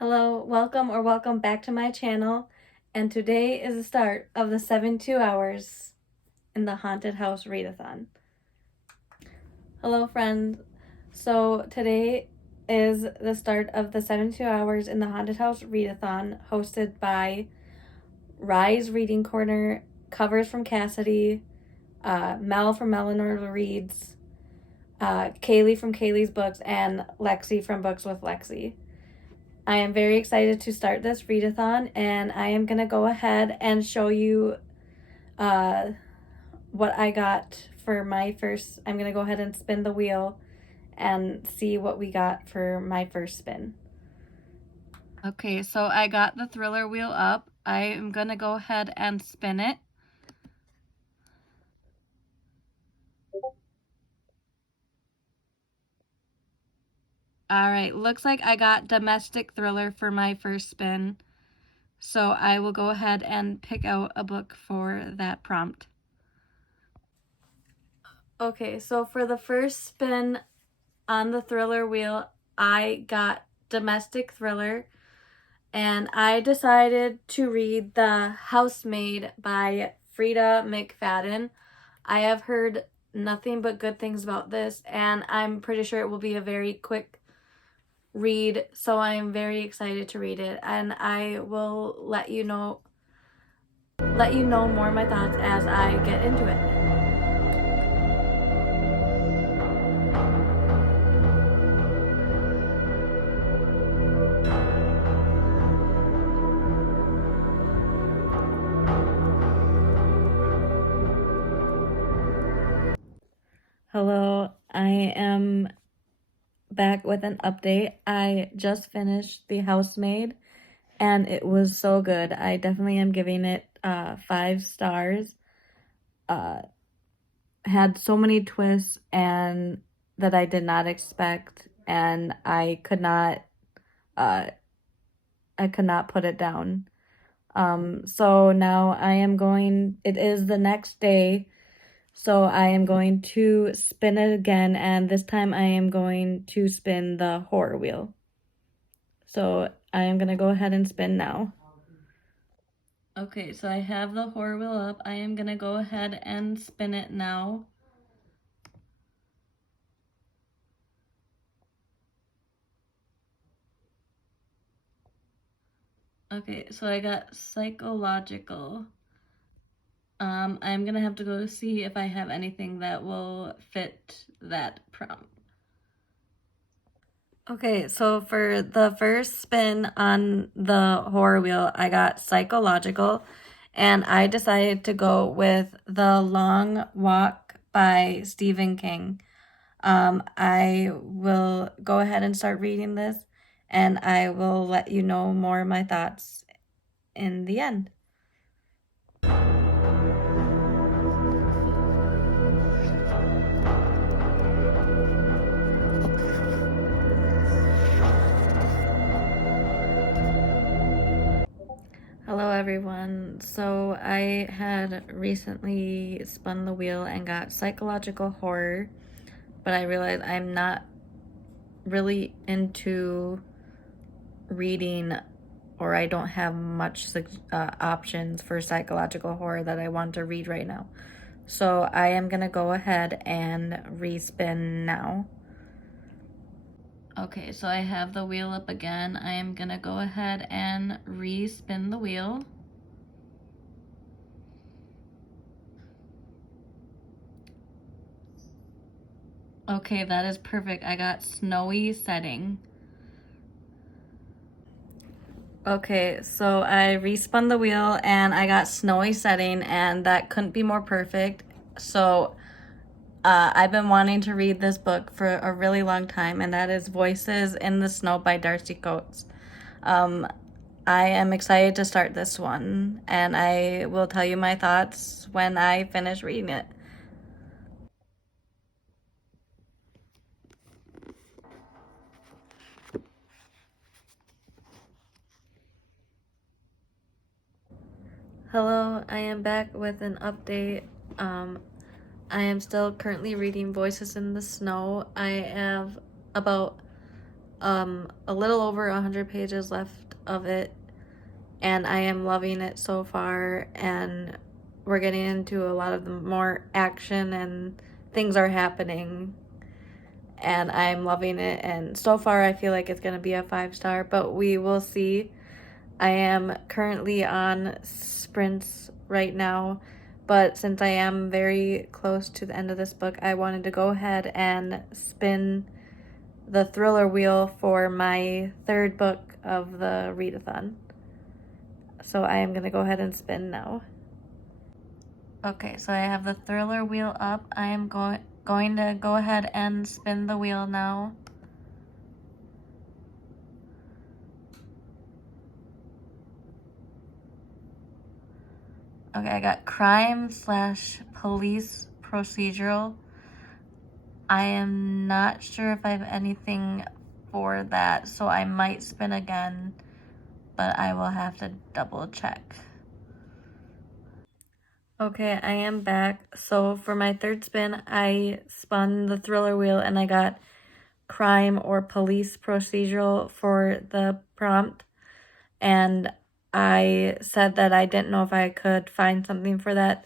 Hello, welcome back to my channel, and today is the start of the 72 hours in the haunted house readathon. Hello friends, so today is the start of the 72 hours in the haunted house readathon hosted by Rise Reading Corner, Covers from Cassidy, Mel from Eleanor Reads, Kaylee from Kaylee's Books, and Lexi from Books with Lexi. I am very excited to start this readathon, and I am going to go ahead and show you what I got for my first. I'm going to go ahead and spin the wheel and see what we got for my first spin. Okay, so I got the thriller wheel up. I am going to go ahead and spin it. All right, looks like I got domestic thriller for my first spin. So I will go ahead and pick out a book for that prompt. Okay, so for the first spin on the thriller wheel, I got domestic thriller, and I decided to read The Housemaid by Frida McFadden. I have heard nothing but good things about this, and I'm pretty sure it will be a very quick read, so I'm very excited to read it, and I will let you know more of my thoughts as I get into it. Hello, I am back with an update. I just finished The Housemaid, and it was so good. I definitely am giving it 5 stars. Had so many twists and that I did not expect, and I could not put it down. So now it is the next day, so I am going to spin it again, and this time I am going to spin the horror wheel. So I am going to go ahead and spin now. Okay, so I have the horror wheel up. I am going to go ahead and spin it now. Okay, so I got psychological. I'm gonna have to go see if I have anything that will fit that prompt. Okay, so for the first spin on the horror wheel, I got psychological, and I decided to go with The Long Walk by Stephen King. I will go ahead and start reading this, and I will let you know more of my thoughts in the end. Hello everyone. So I had recently spun the wheel and got psychological horror, but I realized I'm not really into reading, or I don't have much options for psychological horror that I want to read right now. So I am gonna go ahead and respin now. Okay, so I have the wheel up again. I am gonna go ahead and respin the wheel. Okay, that is perfect. I got snowy setting. Okay, so I respun the wheel and I got snowy setting, and that couldn't be more perfect. So I've been wanting to read this book for a really long time, and that is Voices in the Snow by Darcy Coates. I am excited to start this one, and I will tell you my thoughts when I finish reading it. Hello, I am back with an update. I am still currently reading Voices in the Snow. I have about a little over 100 pages left of it, and I am loving it so far, and we're getting into a lot of the more action and things are happening, and I'm loving it, and so far I feel like it's going to be a 5-star, but we will see. I am currently on sprints right now, but since I am very close to the end of this book, I wanted to go ahead and spin the thriller wheel for my third book of the readathon. So I am going to go ahead and spin now. Okay, so I have the thriller wheel up. I am going to go ahead and spin the wheel now. Okay, I got crime/police procedural. I am not sure if I have anything for that, so I might spin again, but I will have to double check. Okay, I am back. So for my third spin, I spun the thriller wheel and I got crime or police procedural for the prompt. And I said that I didn't know if I could find something for that,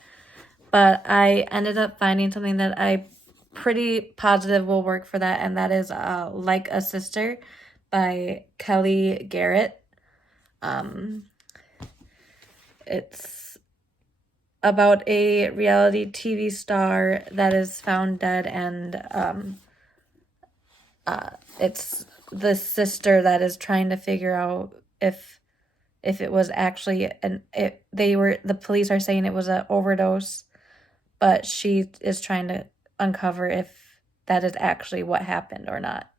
but I ended up finding something that I'm pretty positive will work for that, and that is Like a Sister by Kelly Garrett. It's about a reality TV star that is found dead, and it's the sister that is trying to figure out if it was actually the police are saying it was an overdose, but she is trying to uncover if that is actually what happened or not.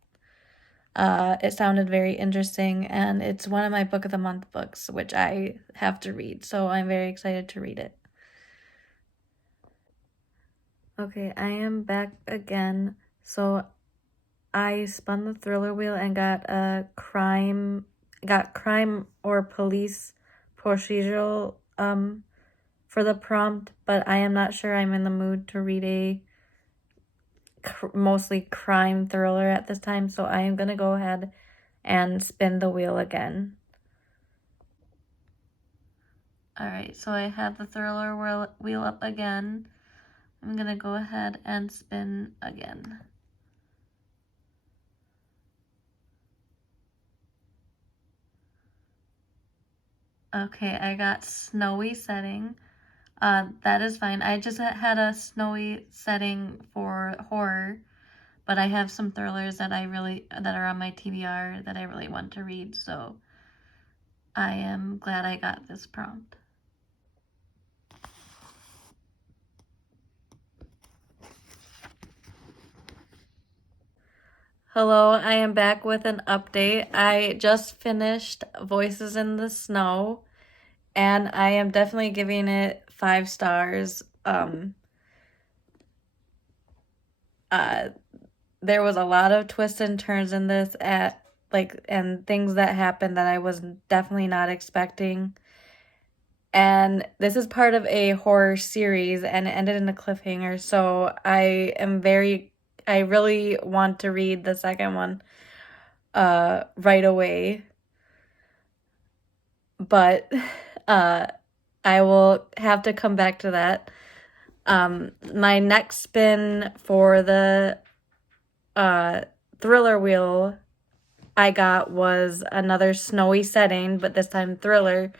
It sounded very interesting, and it's one of my book of the month books, which I have to read, so I'm very excited to read it. Okay, I am back again. So I spun the thriller wheel and got crime or police procedural for the prompt, but I am not sure I'm in the mood to read a mostly crime thriller at this time, so I am going to go ahead and spin the wheel again. Alright, so I have the thriller wheel up again. I'm going to go ahead and spin again. Okay, I got snowy setting. That is fine. I just had a snowy setting for horror, but I have some thrillers that are on my TBR that I really want to read, so I am glad I got this prompt. Hello, I am back with an update. I just finished Voices in the Snow, and I am definitely giving it 5 stars. There was a lot of twists and turns in this and things that happened that I was definitely not expecting. And this is part of a horror series, and it ended in a cliffhanger, so I really want to read the second one right away. But I will have to come back to that. My next spin for the thriller wheel I got was another snowy setting, but this time thriller.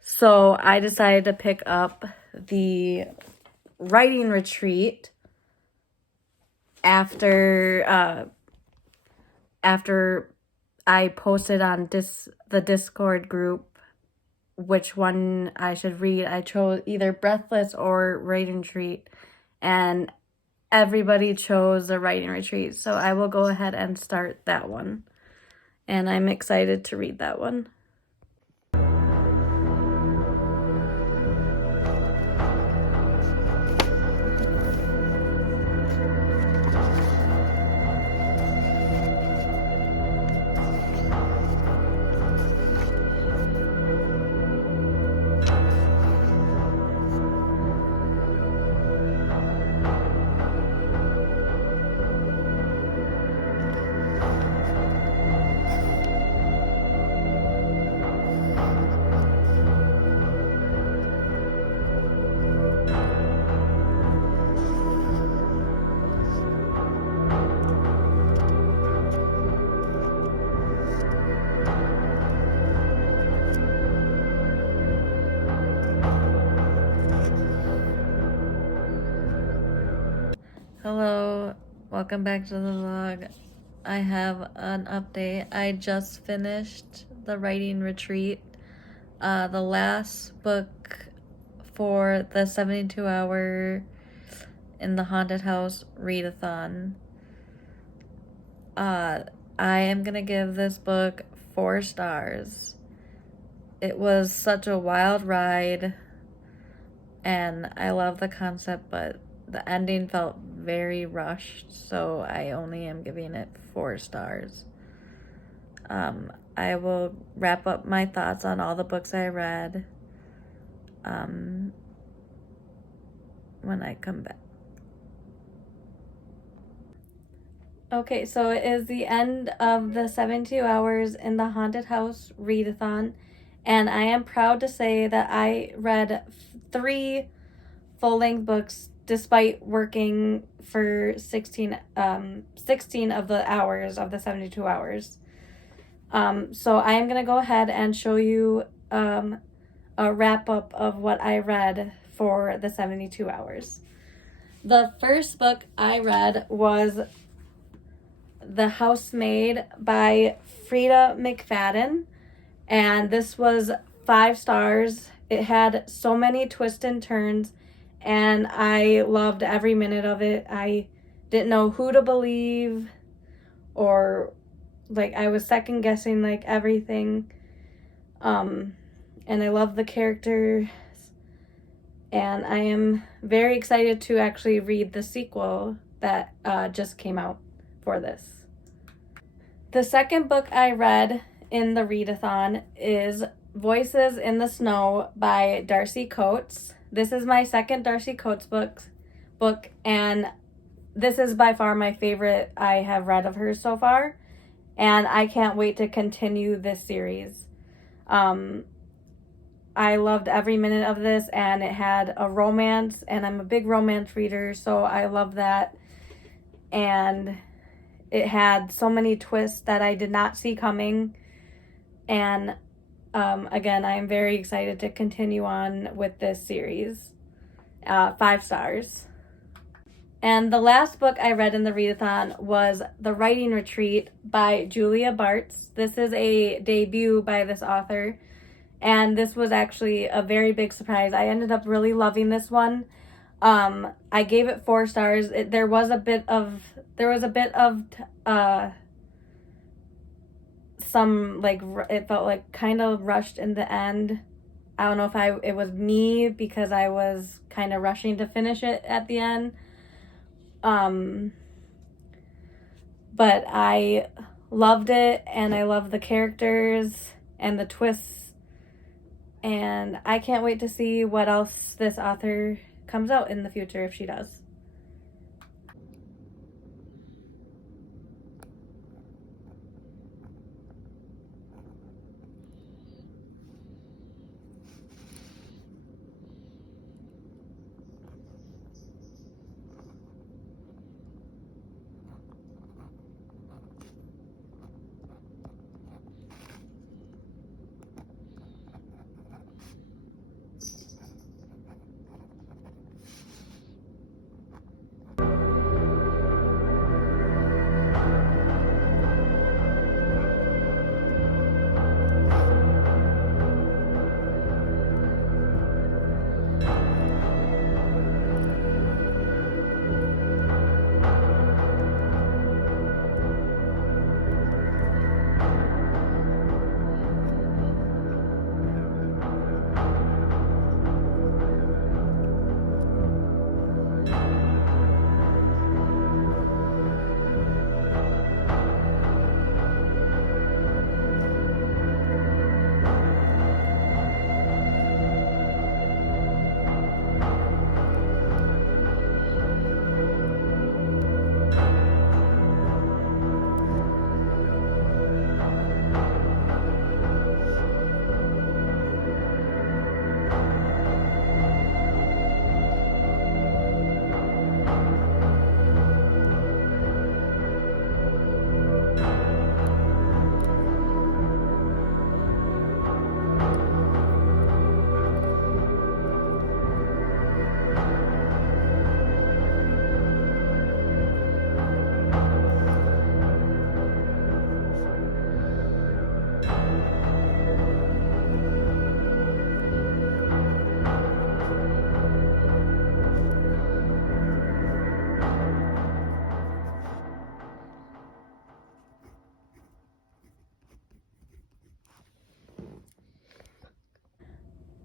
So I decided to pick up the writing retreat after I posted on the Discord group which one I should read. I chose either Breathless or Writing Retreat, and everybody chose the Writing Retreat, so I will go ahead and start that one, and I'm excited to read that one. Hello, welcome back to the vlog. I have an update. I just finished the writing retreat, the last book for the 72-hour in the haunted house readathon. I am gonna give this book 4 stars. It was such a wild ride, and I love the concept, but the ending felt very rushed, so I only am giving it 4 stars. I will wrap up my thoughts on all the books I read when I come back. Okay, so it is the end of the 72 hours in the haunted house readathon, and I am proud to say that I read 3 full-length books despite working for 16 of the hours of the 72 hours. So I am going to go ahead and show you a wrap-up of what I read for the 72 hours. The first book I read was The Housemaid by Frida McFadden, and this was 5 stars. It had so many twists and turns, and I loved every minute of it. I didn't know who to believe, or like I was second guessing like everything. And I love the characters, and I am very excited to actually read the sequel that just came out for this. The second book I read in the readathon is Voices in the Snow by Darcy Coates. This is my second Darcy Coates book, and this is by far my favorite I have read of hers so far, and I can't wait to continue this series. I loved every minute of this, and it had a romance, and I'm a big romance reader, so I love that. And it had so many twists that I did not see coming. And again, I am very excited to continue on with this series. 5 stars. And the last book I read in the readathon was The Writing Retreat by Julia Bartz. This is a debut by this author, and this was actually a very big surprise. I ended up really loving this one. I gave it 4 stars. There was a bit of some, like, it felt like kind of rushed in the end. I don't know if it was me, because I was kind of rushing to finish it at the end. But I loved it, and I love the characters and the twists, and I can't wait to see what else this author comes out in the future, if she does.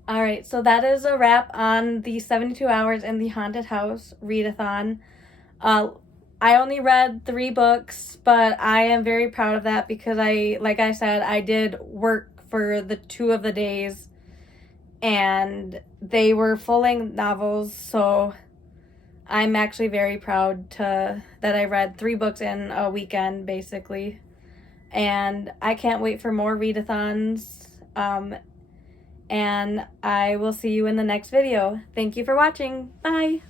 All right, so that is a wrap on the 72 hours in the haunted house readathon. I only read 3 books, but I am very proud of that because like I said, I did work for the 2 of the days, and they were full-length novels, so I'm actually very proud that I read 3 books in a weekend, basically. And I can't wait for more readathons. And I will see you in the next video. Thank you for watching. Bye!